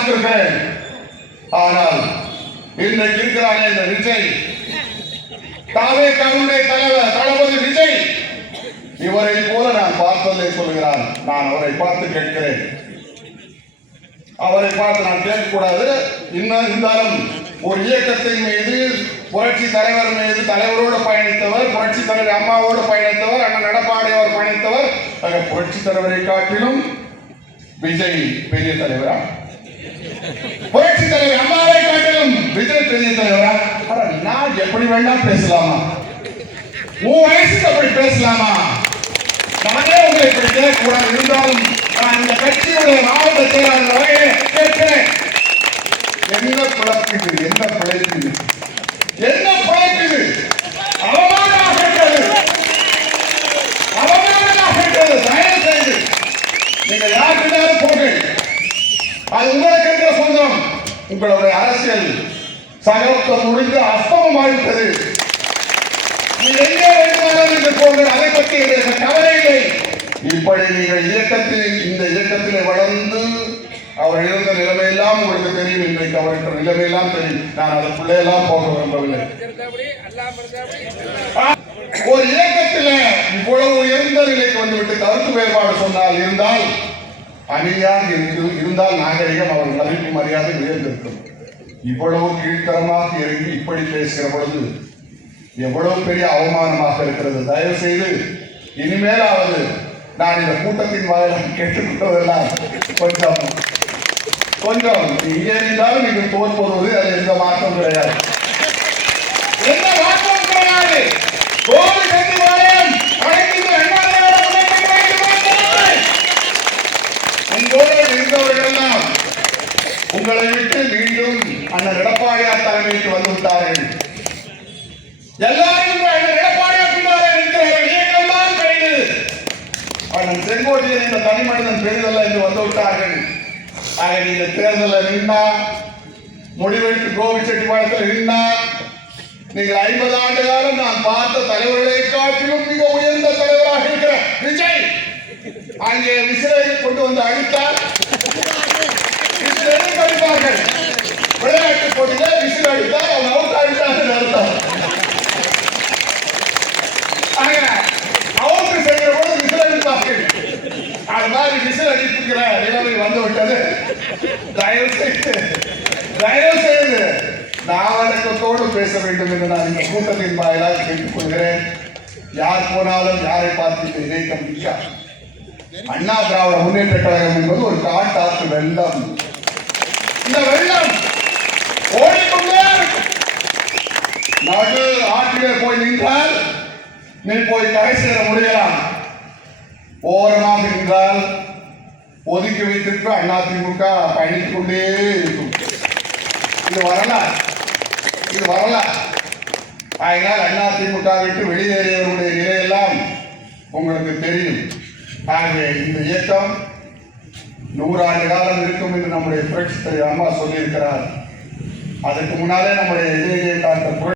பார்த்திருக்கிறேன். ஆனால் இன்றைக்கு இருக்கிறாங்க இந்த விஜய், தாவேகாவுடைய தலைவர் தளபதி விஜய், இவரை போல நான் பார்த்ததை சொல்கிறான். நான் அவரை பார்த்து கேட்கிறேன், அவரை பார்த்து நான் கேட்கக்கூடாது. இன்னும் இருந்தாலும் ஒரு இயக்கத்தின் மீது புரட்சி தலைவர் மீது தலைவரோடு பயணித்தவர், புரட்சி தலைவர் அம்மாவோடு பயணித்தவர், அண்ணன் எடப்பாடி அவர் பயணித்தவர். புரட்சி தலைவரை காட்டிலும் விஜய் பெரிய தலைவரா? புரட்சி தலைவர் அம்மாவை காட்டிலும் விஜய் பெரிய தலைவரா? நான் எப்படி வேண்டாம் பேசலாமா? உன் வயசுக்கு அப்படி பேசலாமா? நானே உங்களை இப்படி கேட்கக்கூடாது. இருந்தாலும் நான் இந்த கட்சியுடைய மாவட்ட செயலாளர் வகையை கேட்கிறேன். என்ன பிழைக்குது? என்ன பிழைக்குது? என்ன பிழைக்குது? அவமானமாக இருக்கிறது, அவமானமாக இருக்கிறது. தயவு செய்து நீங்கள் யாருக்கிட்டாலும் போங்க, அது உங்களுக்கு என்ற சொந்தம். உங்களுடைய அரசியல் சகலத்துவம் முடிந்து அஸ்தமமாகிவிட்டது. நீங்கள் எங்கே வேண்டுமானாலும் போங்கள், அதை பற்றி எனக்கு கவலை இல்லை. இப்படி நீங்கள் இந்த இயக்கத்திலே வளர்ந்து அவர் இருந்த நிலைமையெல்லாம் உங்களுக்கு தெரியும். இன்றைக்கு அவருக்கு நிலைமையெல்லாம் தெரியும். நான் அதற்குள்ளே எல்லாம் போக விரும்பவில்லை. ஒரு இயக்கத்தில் இவ்வளவு உயர்ந்த நிலைக்கு வந்துவிட்டு கருத்து வேறுபாடு சொன்னால் இருந்தால் அணியாக இருந்தால் நாகரிகம் அவர் மதிப்பு மரியாதை உயர்ந்திருக்கும். இவ்வளவு கீழ்த்தரமாக இறங்கி இப்படி பேசுகிற பொழுது எவ்வளவு பெரிய அவமானமாக இருக்கிறது. தயவு செய்து இனிமேலாவது நான் இந்த கூட்டத்தின் வாயிலாக கேட்டுக்கொண்டதெல்லாம் கொஞ்சம் இங்கே இருந்தாலும் நீங்கள் தோற்போது அது எந்த மாற்றம் கிடையாது, எந்த மாற்றம் கிடையாது. இருந்தவர்களெல்லாம் உங்களை விட்டு மீண்டும் அண்ணன் எடப்பாடியார் தலைமைக்கு வந்து விட்டார்கள். எல்லாரும் அண்ணன் எடப்பாடியார் இருக்கிறார்கள். இயக்கம் தான் பெரியது. அண்ணன் செங்கோட்டையன் இந்த தனி மனிதன் பெரிதல்ல என்று வந்து விட்டார்கள். ஆக நீங்க தேர்தலில் நின்னா, முடிவெடுத்து கோவிச்செட்டிப்பாளையத்தில் நின்னா, நீங்கள் 50 ஆண்டு காலம் நான் பார்த்த தலைவர்களை காட்டிலும் மிக உயர்ந்த தலைவராக இருக்கிற விஜய் அங்கே விசிலை கொண்டு வந்து அடித்தார். அடிப்பார்கள் விளையாட்டு போட்டியில விசில் அடித்தார், அவன் அவுட் அடித்தார் அர்த்தம். அவுட் செய்கிற போது விசில் அடிப்பார்கள். அது மாதிரி விசில் அடிப்புகிற நிலைமை வந்து விட்டது. தயவு செய்து நாவடக்கத்தோடு பேச வேண்டும் என்று நான் இந்த கூட்டத்தின் வாயிலாக கேட்டுக் கொள்கிறேன். யார் போனாலும் யாரை பார்த்து இணைக்க முடியாது. அண்ணா திராவிட முன்னேற்ற கழகம் என்பது ஒரு காட்டாற்று வெள்ளம். இந்த வெள்ளம் ஓடிக்கொண்டே நடு ஆற்றிலே போய் நின்றால் நீ போய் கரை சேர முடியலாம். ஓரமாக நின்றால் ஒதுக்கி வைத்திருக்க அதிமுக பயணித்துக் கொண்டே இருக்கும். இது வரலாறு. அதனால் அதிமுக விட்டு வெளியேறியவருடைய நிலையெல்லாம் உங்களுக்கு தெரியும். ஆகவே இந்த இயக்கம் 100 ஆண்டு காலம் இருக்கும் என்று நம்முடைய புரட்சி தலைவர் அம்மா சொல்லியிருக்கிறார். அதற்கு முன்னாலே நம்முடைய இதய டாக்டர்